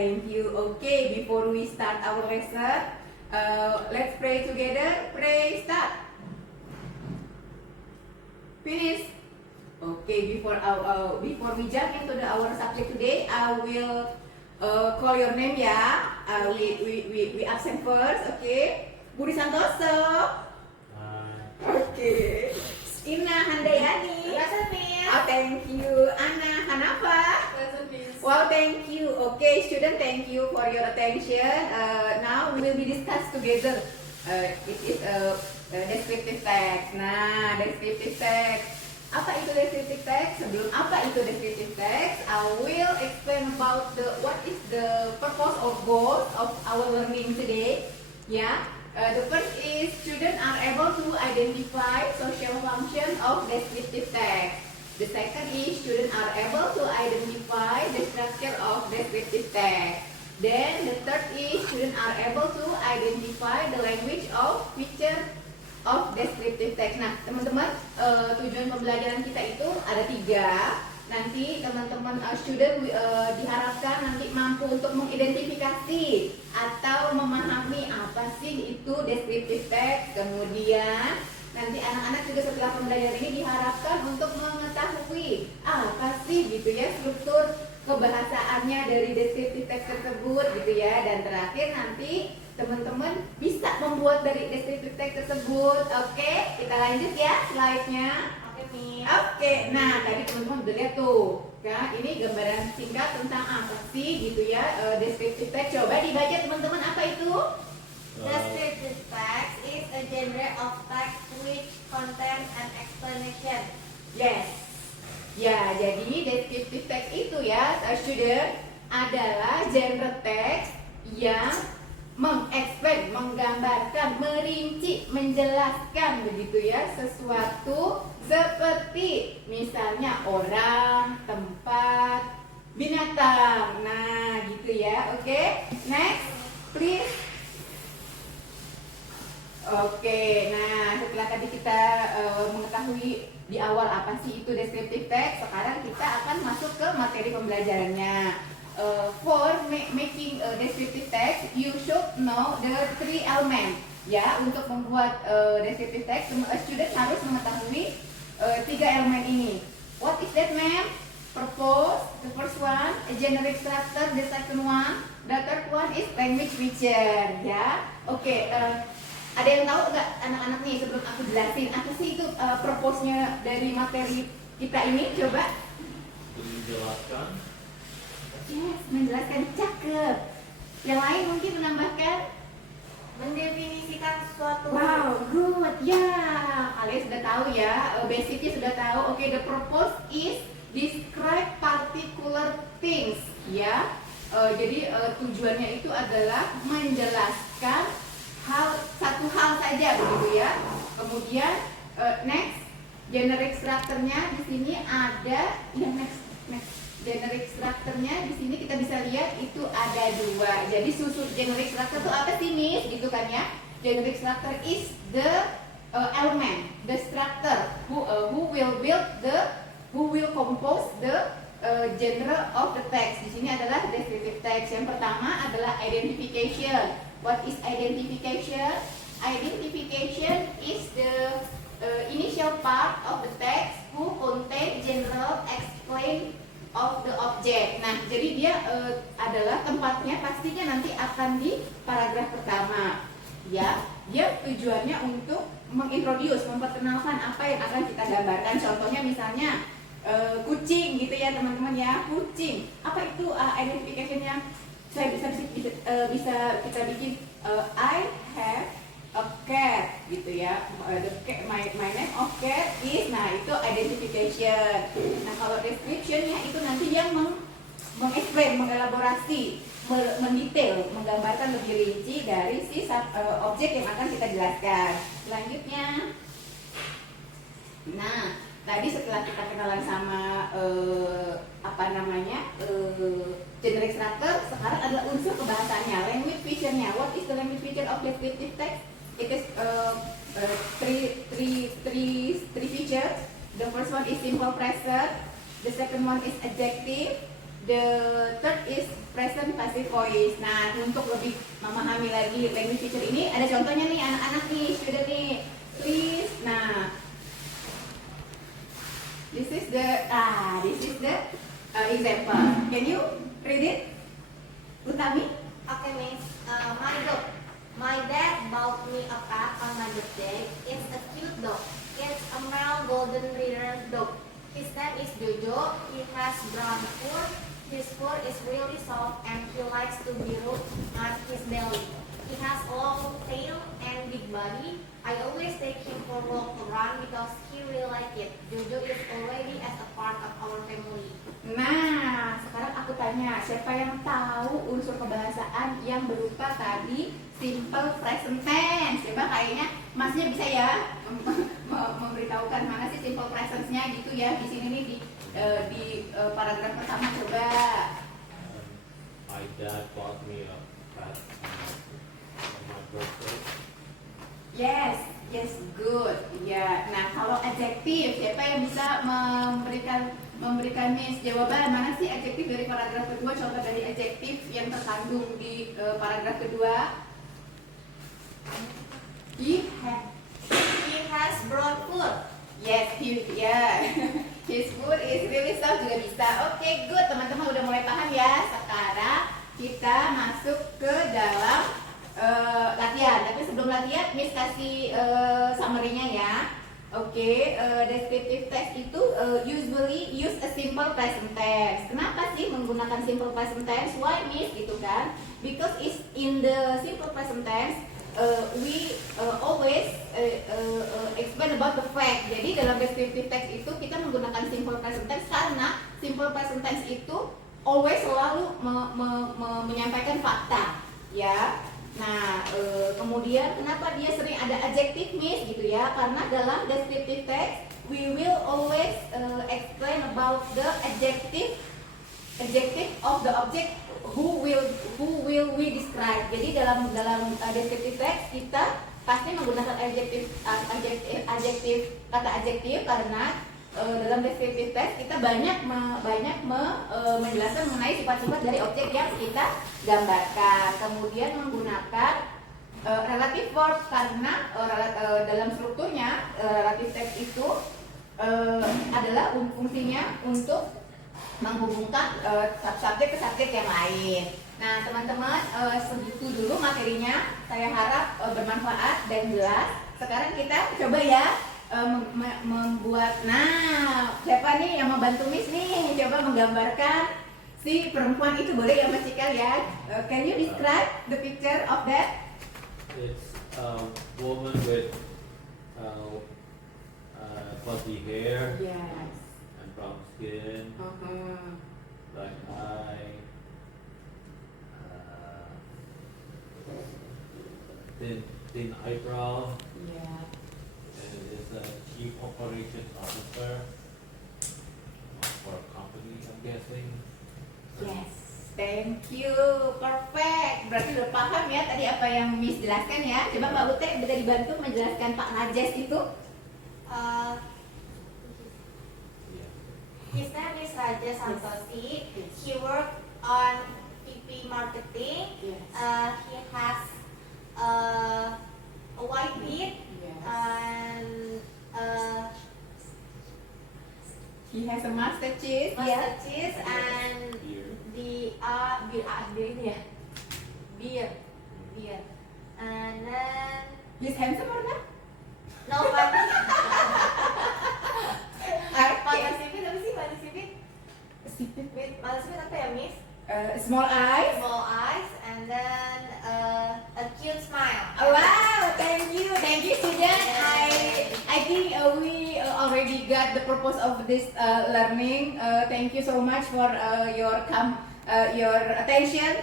thank you. Okay, before we start our lesson, let's pray together. Pray, start. Finish. Okay, before we jump into our subject today, I will call your name ya. We absent first, okay? Budi Santoso. Okay. Ina Handayani. Oh, thank you. Anna Hanafa. Wow, thank you. Okay, student, thank you for your attention. Now we will be discuss together. It is descriptive text. Nah, descriptive text. Apa itu descriptive text? Sebelum apa itu descriptive text, I will explain about what is the purpose or goals of our learning today. Yeah. The first is students are able to identify social function of descriptive text. The second is students are able to identify the structure of descriptive text. Then the third is students are able to identify the language of feature of descriptive text. Nah, teman-teman, tujuan pembelajaran kita itu ada 3. Nanti teman-teman student diharapkan nanti mampu untuk mengidentifikasi atau memahami apa sih itu descriptive text. Kemudian nanti anak-anak juga setelah pembelajaran ini diharapkan untuk mengetahui apa sih gitu ya struktur kebahasaannya dari descriptive text tersebut gitu ya. Dan terakhir nanti teman-teman bisa membuat dari descriptive text tersebut. Oke, kita lanjut ya slide-nya. Oke, nah tadi teman-teman udah lihat tuh, ya ini gambaran singkat tentang apa sih gitu ya descriptive text. Coba dibaca teman-teman, apa itu? Descriptive text is a genre of text which contains an explanation. Yes. Ya, jadi descriptive text itu ya, student, adalah genre teks yang mengeksplain, menggambarkan, merinci, menjelaskan begitu ya sesuatu seperti misalnya orang, tempat, binatang. Nah, gitu ya. Oke. Next, please. Oke. Nah, setelah tadi kita mengetahui di awal apa sih itu descriptive text, sekarang kita akan masuk ke materi pembelajarannya. For making a descriptive text, you should know the 3 elements. Ya, untuk membuat descriptive text, student harus mengetahui 3 elemen ini. What is that, ma'am? Purpose, the first one. A generic structure, the second one. The third one is language feature. Ya, oke. Ada yang tahu nggak anak-anak nih sebelum aku jelasin apa sih itu purpose-nya dari materi kita ini? Coba. Menjelaskan. Yes, menjelaskan, cakep. Yang lain mungkin menambahkan, Mendefinisikan sesuatu. wow, good. Ya, kalian sudah tahu ya, basicnya sudah tahu. Oke, the purpose is describe particular things. Ya, jadi tujuannya itu adalah menjelaskan satu hal saja begitu ya. Kemudian next, generic structure-nya di sini ada yang next. Generic structure-nya di sini kita bisa lihat itu ada 2. Jadi susun generic structure itu apa sih, Miss? Gitu kan ya. Generic structure is the element, the structure who will compose the genre of the text. Di sini adalah descriptive text. Yang pertama adalah identification. What is identification? Identification is the initial part of the text who contain general explain of the object. Nah, jadi dia adalah tempatnya pastinya nanti akan di paragraf pertama. Ya, dia tujuannya untuk mengintroduce, memperkenalkan apa yang akan kita gambarkan. Contohnya misalnya kucing gitu ya teman-teman ya, kucing. Apa itu identification-nya? Saya bisa kita bikin I have a cat gitu ya. My name of cat is, nah itu identification. Nah, kalau description-nya itu nanti yang mengexplain, mengelaborasi, mendetail, menggambarkan lebih rinci dari si objek yang akan kita jelaskan. Selanjutnya, nah tadi setelah kita kenalan sama generic structure, sekarang adalah unsur kebahasaannya, language feature-nya. What is the language feature of descriptive text? It is three features. The first one is simple present. The second one is adjective. The third is present passive voice. Nah, untuk lebih memahami lagi language feature ini, ada contohnya nih anak-anak nih, student nih. Please. Nah, this is the example. Can you read it, Utami? Okay, Miss. My dog. My dad bought me a pet on my birthday. It's a cute dog. It's a male golden retriever dog. His name is Jojo. He has brown fur. His fur is really soft and he likes to be rubbed on his belly. He has a long tail and big body. I always take him for walk around because he really like it. Jojo is already as a part of our family. Nah, sekarang aku tanya, siapa yang tahu unsur kebahasaan yang berupa tadi simple present tense? Coba kayaknya masnya bisa ya memberitahukan mana sih simple presence-nya gitu ya di sini nih di paragraf pertama coba. My dad bought me a pet on my birthday. Yes, good. Ya, nah kalau adjektif, siapa yang bisa memberikan Miss jawaban mana sih adjektif dari paragraf kedua? Contoh dari adjektif yang terkandung di paragraf kedua. He has brown fur. Yes, his food is really soft juga bisa. Oke, good. Teman-teman udah mulai paham ya. Sekarang kita masuk ke dalam latihan. Tapi sebelum latihan, Miss kasih summary-nya ya. Oke, descriptive text itu usually use a simple present tense. Kenapa sih menggunakan simple present tense? Why, Miss? Gitu kan? Because it's in the simple present tense. We always explain about the fact. Jadi dalam descriptive text itu kita menggunakan simple present tense karena simple present tense itu always selalu menyampaikan fakta, ya. Nah, kemudian kenapa dia sering ada adjective, Miss, gitu ya? Karena dalam descriptive text we will always explain about the adjective of the object who will we describe. Jadi dalam descriptive text kita pasti menggunakan kata adjektif karena dalam descriptive text kita banyak menjelaskan mengenai sifat-sifat dari objek yang kita gambarkan. Kemudian menggunakan relative verbs karena dalam strukturnya relative text itu adalah fungsinya untuk menghubungkan subjek ke subjek yang lain. Nah, teman-teman, segitu dulu materinya. Saya harap bermanfaat dan jelas. Sekarang kita coba ya membuat. Nah, siapa nih yang membantu Miss nih? Coba menggambarkan si perempuan itu, boleh ya Mas Cikal ya? Can you describe the picture of that? It's a woman with fuzzy hair Yes. and brown skin, black eye, thin eyebrow, Yeah. and is a chief operations officer for a company, I'm guessing. Yes, thank you, perfect. Berarti udah paham ya tadi apa yang Miss jelaskan ya. Coba Mbak Ute bisa dibantu menjelaskan Pak Najes itu. His name is Raja Santosi. He worked on PP marketing. Yes. He has a white beard Yes. and He has a mustache. mustaches and Beard. beard ini ya, beard, and then He's handsome or not? no Pak Okay. Sipit apa sih Pak Sipit? Pak Sipit apa ya Miss? Small eyes. Small eyes and then a cute smile. Oh, wow, thank you student. I think we already got the purpose of this learning. Thank you so much for your attention